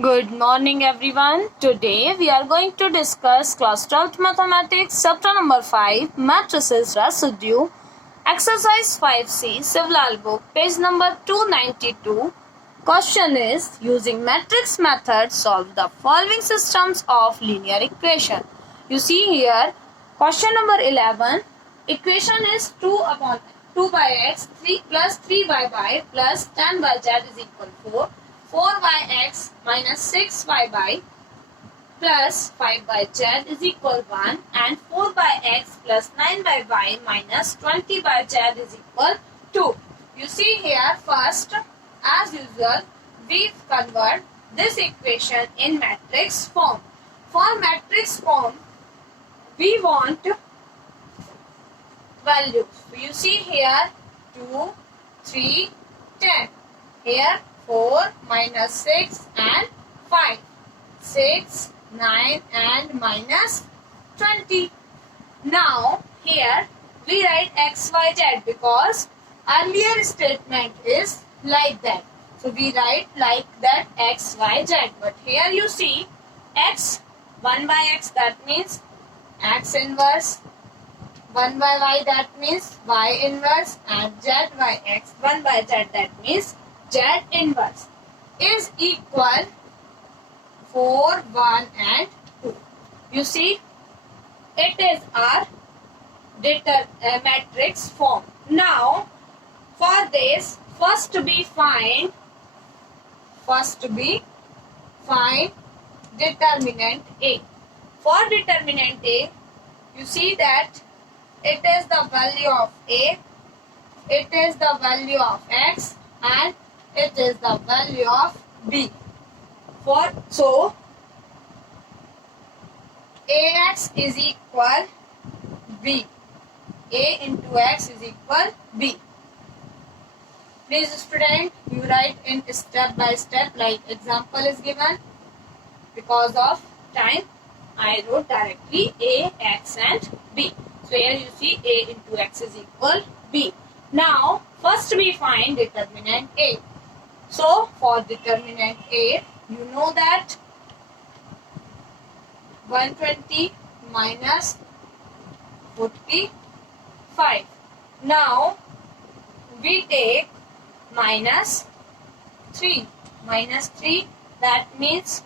Good morning everyone. Today we are going to discuss class 12th mathematics chapter number 5 matrices residue exercise 5C Civil book page number 292. Question is using matrix method solve the following systems of linear equation. You see here question number 11 equation is 2 upon 2 by x 3 plus 3y by plus 10 by z is equal to 4. 4yx minus 6y by plus 5 by z is equal 1 and 4 by x plus 9 by y minus 20 by z is equal 2. You see here first as usual we convert this equation in matrix form. For matrix form we want values. So you see here 2, 3, 10. Here 4 minus 6 and 5. 6, 9 and minus 20. Now here we write x, y, z because earlier statement is like that. So we write like that x, y, z. But here you see x, 1 by x that means x inverse. 1 by y that means y inverse and z by x 1 by z that means z inverse is equal 4, 1 and 2. You see it is our matrix form. Now for this first we find determinant A. For determinant A you see that it is the value of A, it is the value of X and it is the value of B. So AX is equal B. A into X is equal B. Please student, you write in step by step like example is given. Because of time, I wrote directly A, X and B. So here you see A into X is equal B. Now first we find determinant A. So for determinant A, you know that 120 minus 45. Now we take minus 3. Minus 3 that means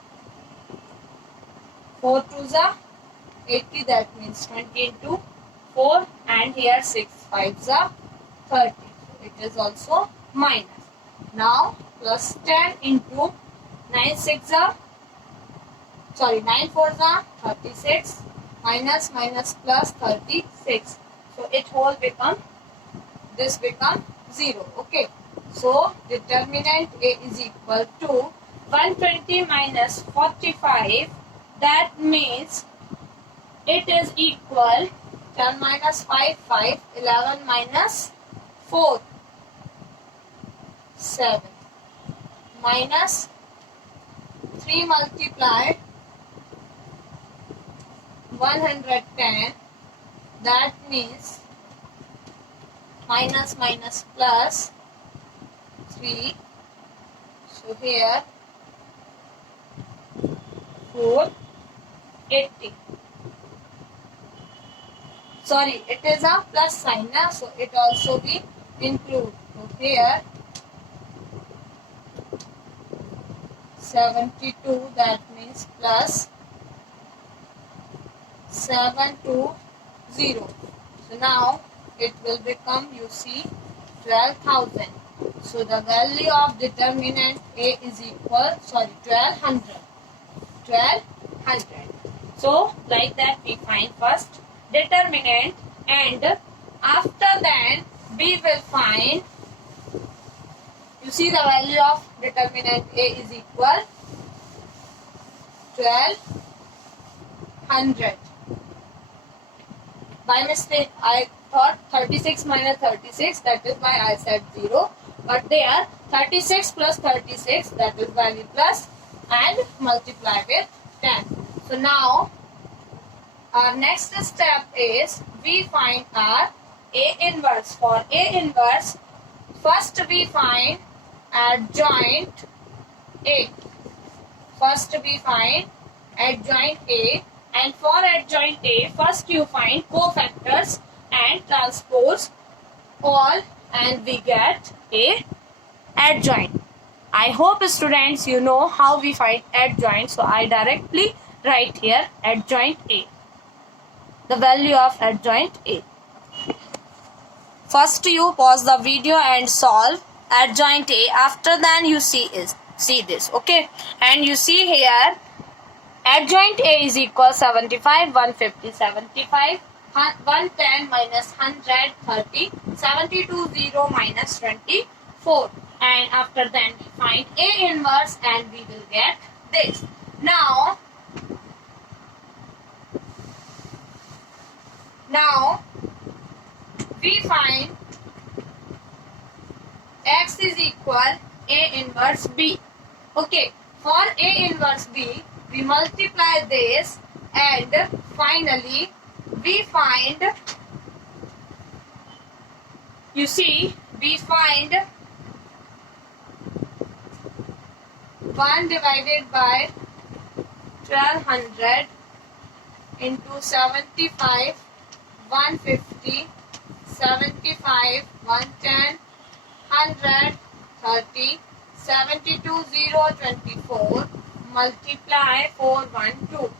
4 2s are 80 that means 20 into 4 and here 6 5s are 30. So it is also minus. Now plus 10 into 9 4s are 36 minus plus 36. So it whole become 0. Okay. So determinant A is equal to 120 minus 45. That means it is equal 10 minus 5, 5, 11 minus 4, 7, minus 3 multiplied 110, that means minus plus 3, so here 480. Sorry, it is a plus sign now, so it also be include. So here 72 that means plus 720. So now it will become you see 12,000. So the value of determinant A is equal 1200. 1200. So like that we find first determinant and after that we will find you see the value of determinant A is equal 1200. By mistake I thought 36 minus 36, that is why I said 0, but there 36 plus 36 that is value plus and multiply with 10. So now our next step is we find our A inverse. For A inverse, first we find adjoint A. First we find adjoint A, and for adjoint A, first you find cofactors and transpose all, and we get a adjoint. I hope students you know how we find adjoint, so I directly write here adjoint A, the value of adjoint A. First you pause the video and solve adjoint A. After then you see this, okay? And you see here adjoint A is equal 75, 150, 75, 110 minus 100, 30, 72, 0 minus 24. And after then we find A inverse and we will get this. Now we find X is equal A inverse B. Okay, for A inverse B, we multiply this and finally we find, you see, we find 1 divided by 1200 into 75, 150, 75, 110, 100, 30, 72, 0, 24, multiply 4, 1, 2.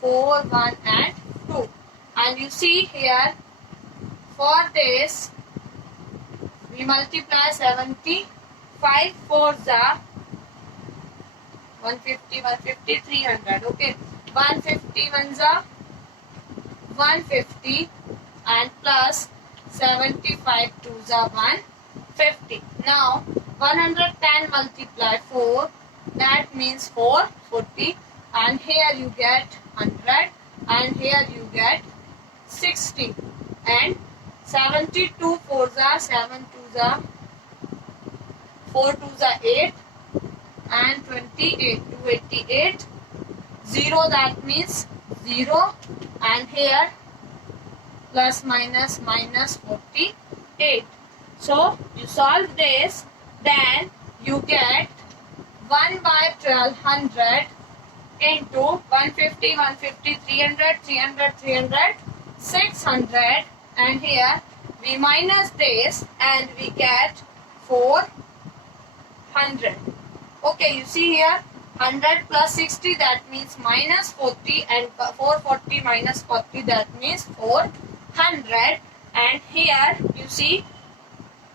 4, 1 and 2. And you see here, for this, we multiply 75, 4 the 150, 150, 300, okay. 150, 1 the 150 and plus 75, 2 the 150. Now, 110 multiply 4, that means 440, and here you get 100 and here you get 60, and 72 4 the 7 2 the 4 2 the 8 and 28 288, 0 that means 0, and here plus minus minus 48. So you solve this, then you get 1 by 1200 into 150, 150, 300, 300, 300, 600, and here we minus this and we get 400. Okay, you see here 100 plus 60, that means minus 40, and 440 minus 40, that means 400, and here you see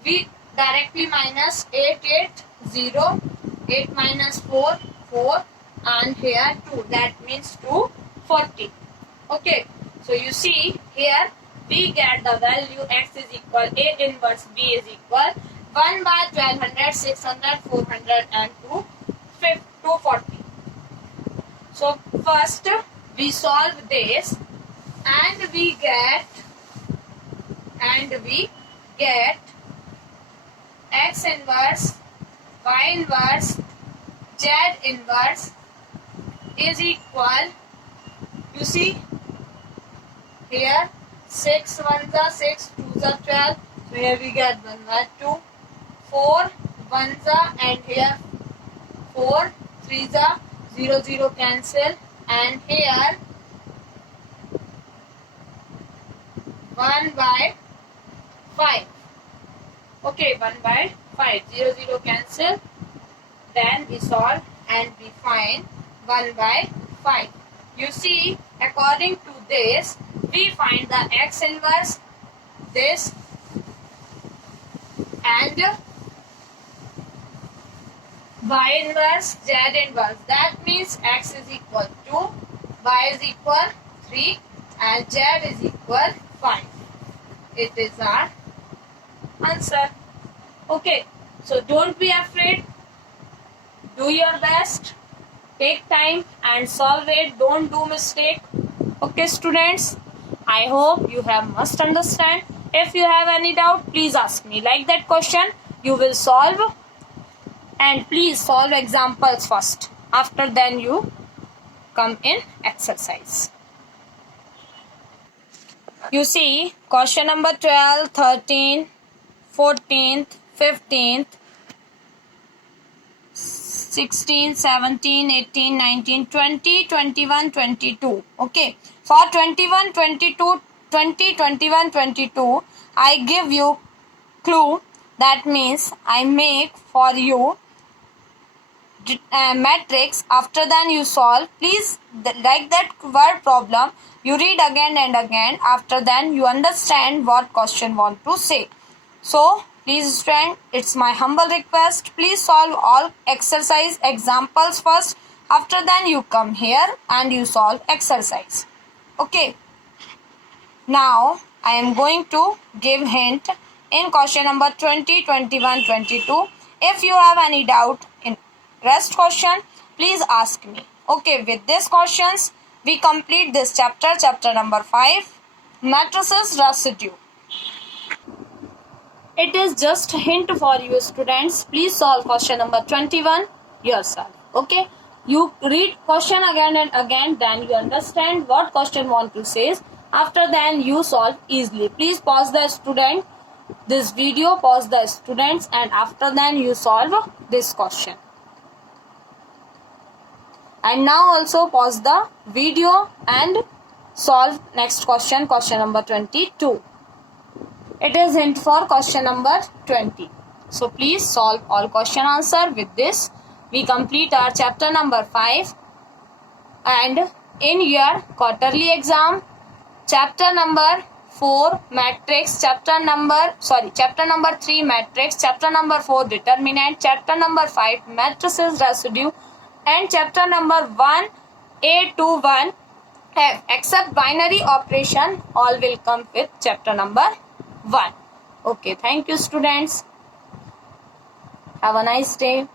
we directly minus 8 8 0, 8 minus 4 4, and here 2, that means 240. Okay, so you see here we get the value X is equal A inverse B is equal 1 by 1200, 600, 400 and 240. So first we solve this and we get X inverse, Y inverse, Z inverse is equal, you see here 6 1 the 6, 2 the 12, so here we get 1 by 2, 4 1 the, and here 4 3 the, 0 0 cancel, and here 1 by 5. Okay, 1 by 5, 0 0 cancel, then we solve and we find 1 by 5. You see, according to this, we find the X inverse, this, and Y inverse, Z inverse. That means X is equal 2, Y is equal 3, and Z is equal 5. It is our answer. Okay, so don't be afraid. Do your best. Take time and solve it. Don't do mistake. Okay, students. I hope you have must understand. If you have any doubt, please ask me. Like that question, you will solve. And please solve examples first. After then you come in exercise. You see, question number 12, 13, 14th, 15th, 16, 17, 18, 19, 20, 21, 22. Okay. For 21, 22, 20, 21, 22, I give you clue. That means I make for you matrix. After then you solve. Please, like that word problem, you read again and again. After then you understand what question want to say. So please friend, it's my humble request, please solve all exercise examples first. After then you come here and you solve exercise. Okay. Now I am going to give hint in question number 20, 21, 22. If you have any doubt in rest question, please ask me. Okay, with these questions we complete this chapter number 5, matrices residue. It is just hint for you students. Please solve question number 21 yourself. Okay, you read question again and again, then you understand what question want to say. After then you solve easily. Please pause the student this video, pause the students, and after then you solve this question. And now also pause the video and solve next question, question number 22. It is hint for question number 20. So please solve all question answer. With this we complete our chapter number 5, and in your quarterly exam chapter number 4 matrix, chapter number 3 matrix, chapter number 4 determinant, chapter number 5 matrices residue, and chapter number 1A to 1F except binary operation, all will come with chapter number 1. Okay, thank you students. Have a nice day.